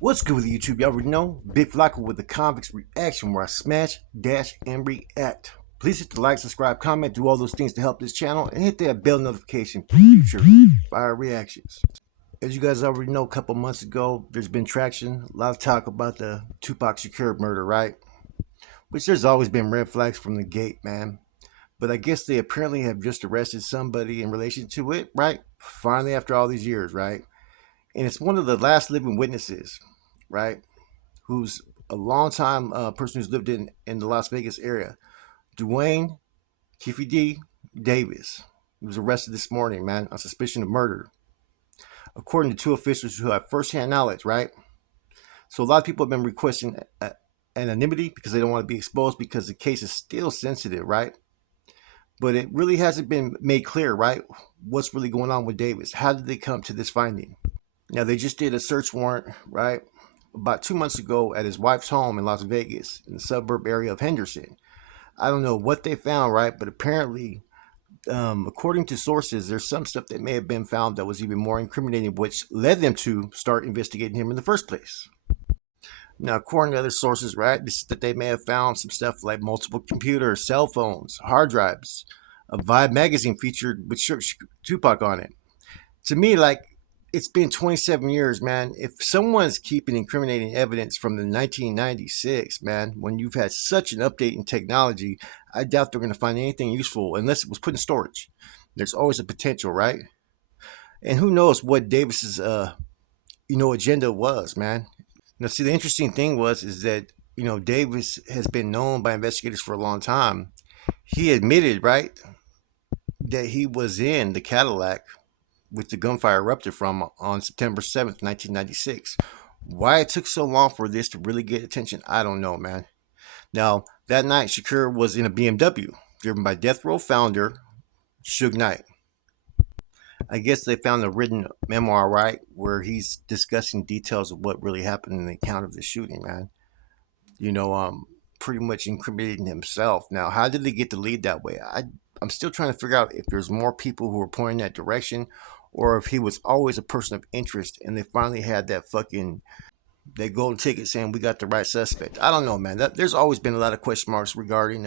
What's good with YouTube? Y'all already know. Big Flocka with the Convicts Reaction, where I smash, dash, and react. Please hit the like, subscribe, comment, do all those things to help this channel, and hit that bell notification for future fire reactions. As you guys already know, a couple months ago, there's been traction, a lot of talk about the Tupac Shakur murder, right? Which there's always been red flags from the gate, man. But I guess they apparently have just arrested somebody in relation to it, right? Finally, after all these years, right? And it's one of the last living witnesses, right? Who's a longtime person who's lived in the Las Vegas area. Dwayne Kiffy D. Davis. He was arrested this morning, man, on suspicion of murder, according to two officials who have firsthand knowledge, right? So a lot of people have been requesting anonymity because they don't want to be exposed because the case is still sensitive, right? But it really hasn't been made clear, right? What's really going on with Davis? How did they come to this finding? Now, they just did a search warrant, right? About 2 months ago at his wife's home in Las Vegas, in the suburb area of Henderson. I don't know what they found, right? But apparently, according to sources, there's some stuff that may have been found that was even more incriminating, which led them to start investigating him in the first place. Now, according to other sources, right, this is that they may have found some stuff like multiple computers, cell phones, hard drives, a Vibe magazine featured with Tupac on it. To me, like, it's been 27 years, man. If someone's keeping incriminating evidence from the 1996, man, when you've had such an update in technology, I doubt they're going to find anything useful unless it was put in storage. There's always a potential, right? And who knows what Davis's agenda was, man. Now, see, the interesting thing is that Davis has been known by investigators for a long time. He admitted, right, that he was in the Cadillac which the gunfire erupted from on September 7th, 1996. Why it took so long for this to really get attention, I don't know, man. Now, that night, Shakur was in a BMW, driven by Death Row founder Suge Knight. I guess they found a written memoir, right, where he's discussing details of what really happened in the account of the shooting, man. Pretty much incriminating himself. Now, how did they get the lead that way? I'm still trying to figure out if there's more people who are pointing that direction, or if he was always a person of interest and they finally had that golden ticket saying we got the right suspect. I don't know, man. There's always been a lot of question marks regarding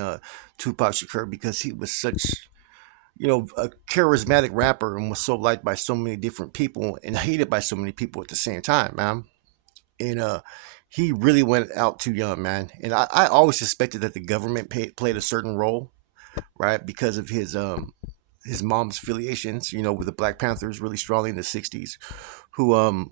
Tupac Shakur because he was such, a charismatic rapper and was so liked by so many different people and hated by so many people at the same time, man. And he really went out too young, man. And I always suspected that the government played a certain role, right, because of his mom's affiliations, with the Black Panthers really strongly in the 60s, who,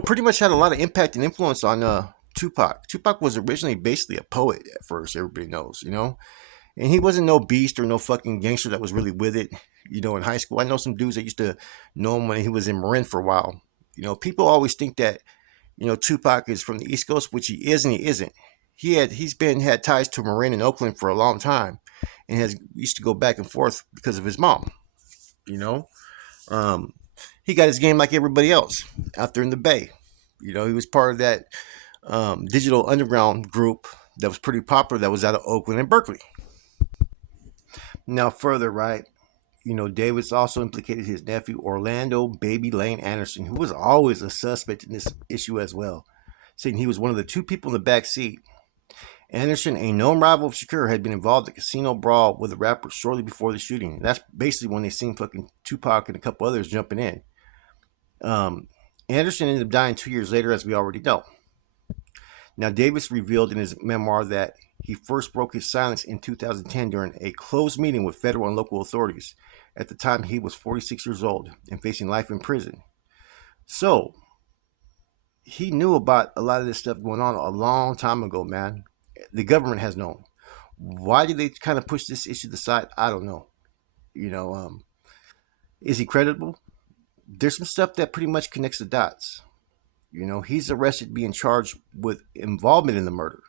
pretty much had a lot of impact and influence on Tupac. Tupac was originally basically a poet at first, everybody knows, and he wasn't no beast or no fucking gangster that was really with it, in high school. I know some dudes that used to know him when he was in Marin for a while. People always think that, Tupac is from the East Coast, which he is and he isn't. He's had ties to Marin in Oakland for a long time and has used to go back and forth because of his mom. You know, um, he got his game like everybody else out there in the Bay. He was part of that digital underground group that was pretty popular that was out of Oakland and Berkeley. Now, further, right, Davis also implicated his nephew Orlando Baby Lane Anderson, who was always a suspect in this issue as well, saying he was one of the two people in the back seat. Anderson, a known rival of Shakur, had been involved in a casino brawl with the rapper shortly before the shooting. That's basically when they seen fucking Tupac and a couple others jumping in. Anderson ended up dying 2 years later, as we already know. Now, Davis revealed in his memoir that he first broke his silence in 2010 during a closed meeting with federal and local authorities. At the time, he was 46 years old and facing life in prison. So, he knew about a lot of this stuff going on a long time ago, man. The government has known. Why did they kind of push this issue to the side? I don't know. Is he credible? There's some stuff that pretty much connects the dots. He's arrested being charged with involvement in the murder,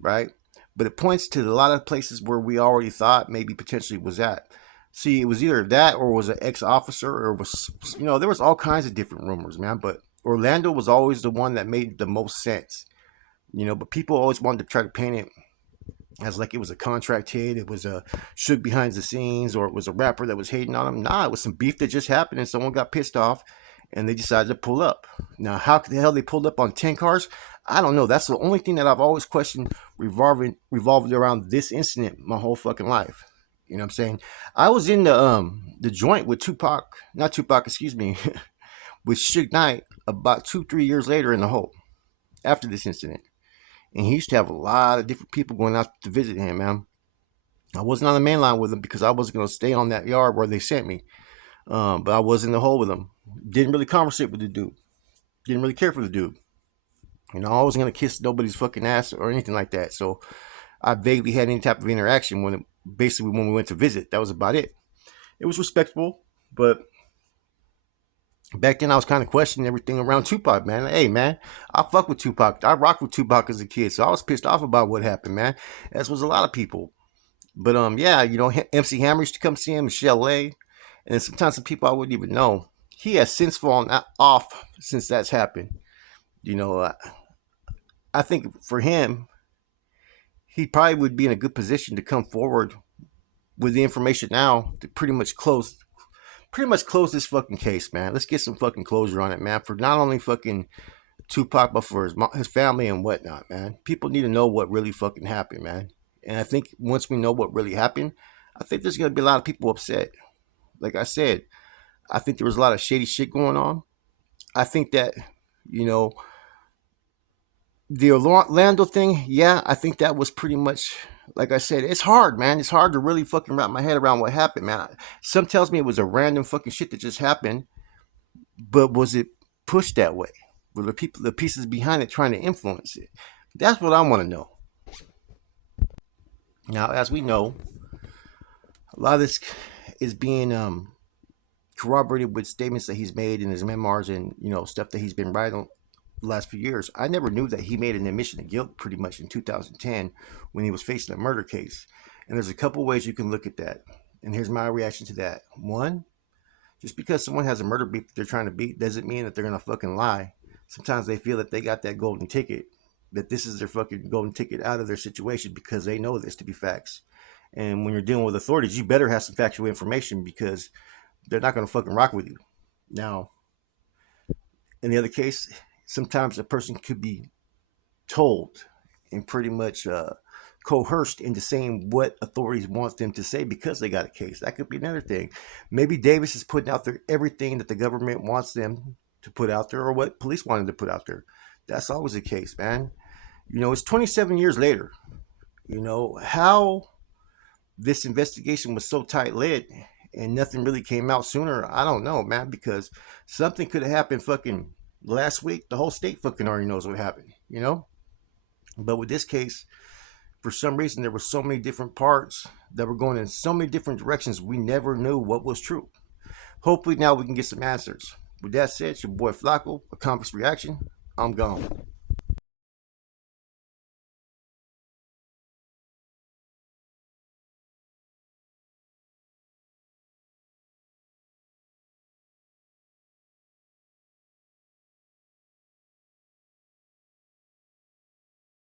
right? But it points to a lot of places where we already thought maybe potentially was at. See, it was either that or was an ex-officer or was, there was all kinds of different rumors, man. But Orlando was always the one that made the most sense, but people always wanted to try to paint it as like it was a contract hit, it was a shook behind the scenes, or it was a rapper that was hating on him. Nah, it was some beef that just happened and someone got pissed off and they decided to pull up. Now, how the hell they pulled up on 10 cars? I don't know. That's the only thing that I've always questioned revolved around this incident my whole fucking life. You know what I'm saying? I was in the joint with Tupac, not Tupac, excuse me, with Suge Knight about 2-3 years later in the hole after this incident. And he used to have a lot of different people going out to visit him, man. I wasn't on the main line with him because I wasn't going to stay on that yard where they sent me. But I was in the hole with him. Didn't really conversate with the dude. Didn't really care for the dude. You know, I wasn't going to kiss nobody's fucking ass or anything like that. So I vaguely had any type of interaction basically when we went to visit. That was about it. It was respectable, but back then I was kind of questioning everything around Tupac, man. Hey, man, I fuck with Tupac. I rocked with Tupac as a kid, so I was pissed off about what happened, man. As was a lot of people. But yeah, you know, MC Hammer used to come see him, Michelle A, and sometimes some people I wouldn't even know. He has since fallen off since that's happened. You know, I think for him, he probably would be in a good position to come forward with the information now to pretty much close this fucking case, man. Let's get some fucking closure on it, man. For not only fucking Tupac, but for his family and whatnot, man. People need to know what really fucking happened, man. And I think once we know what really happened, I think there's gonna be a lot of people upset. Like I said, I think there was a lot of shady shit going on. I think that, you know, the Orlando thing, yeah, I think that was pretty much, like I said, it's hard, man. It's hard to really fucking wrap my head around what happened, man. Some tells me it was a random fucking shit that just happened, but was it pushed that way? Were the pieces behind it trying to influence it? That's what I want to know. Now, as we know, a lot of this is being corroborated with statements that he's made in his memoirs and, you know, stuff that he's been writing the last few years. I never knew that he made an admission of guilt pretty much in 2010 when he was facing a murder case. And there's a couple ways you can look at that. And here's my reaction to that. One, just because someone has a murder beef that they're trying to beat doesn't mean that they're going to fucking lie. Sometimes they feel that they got that golden ticket, that this is their fucking golden ticket out of their situation because they know this to be facts. And when you're dealing with authorities, you better have some factual information because they're not going to fucking rock with you. Now, in the other case, sometimes a person could be told and pretty much coerced into saying what authorities want them to say because they got a case. That could be another thing. Maybe Davis is putting out there everything that the government wants them to put out there or what police wanted to put out there. That's always the case, man. You know, it's 27 years later. You know, how this investigation was so tight-lit and nothing really came out sooner, I don't know, man, because something could have happened fucking last week. The whole state fucking already knows what happened, you know? But with this case, for some reason, there were so many different parts that were going in so many different directions, we never knew what was true. Hopefully now we can get some answers. With that said, it's your boy Flacco, a Conference Reaction. I'm gone.